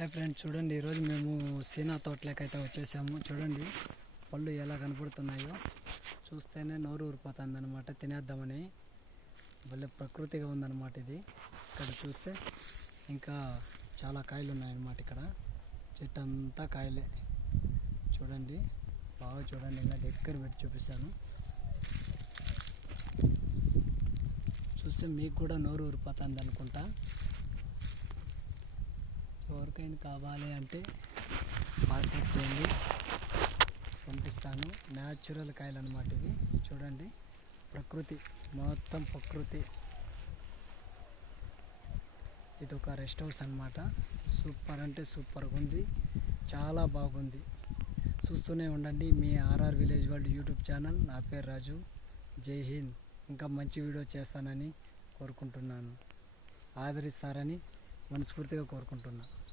Hi friends చూడండి ఈరోజు మేము సీనా తోటలకైతే వచ్చేసాము. చూడండి పళ్ళు ఎలా కనపడుతున్నాయో చూస్తేనే నోరు ఊరిపోతుంది అనమాట తినేద్దామని. భలే ప్రకృతిగా ఉందన్నమాట ఇది. ఇక్కడ చూస్తే ఇంకా చాలా కాయలు ఉన్నాయన్నమాట ఇక్కడ. చెట్టు అంతా కాయలే. చూడండి బాగా చూడండి ఇంకా దగ్గర పెట్టి చూపిస్తాను. చూస్తే మీకు కూడా నోరు ఊరిపోతుంది అనుకుంటా ఎవరికైనా కావాలి అంటే వాట్సాప్ చేయండి పంపిస్తాను. న్యాచురల్ కాయలు అనమాట ఇవి. చూడండి. ప్రకృతి. మొత్తం ప్రకృతి. ఇది ఒక రెస్ట్ హౌస్ అనమాట సూపర్ అంటే సూపర్గా ఉంది. చాలా బాగుంది. చూస్తూనే ఉండండి మీ R R village world YouTube channel. నా పేరు రాజు. జై హింద్. ఇంకా మంచి వీడియో చేస్తానని కోరుకుంటున్నాను. ఆదరిస్తారని మనస్ఫూర్తిగా కోరుకుంటున్నాను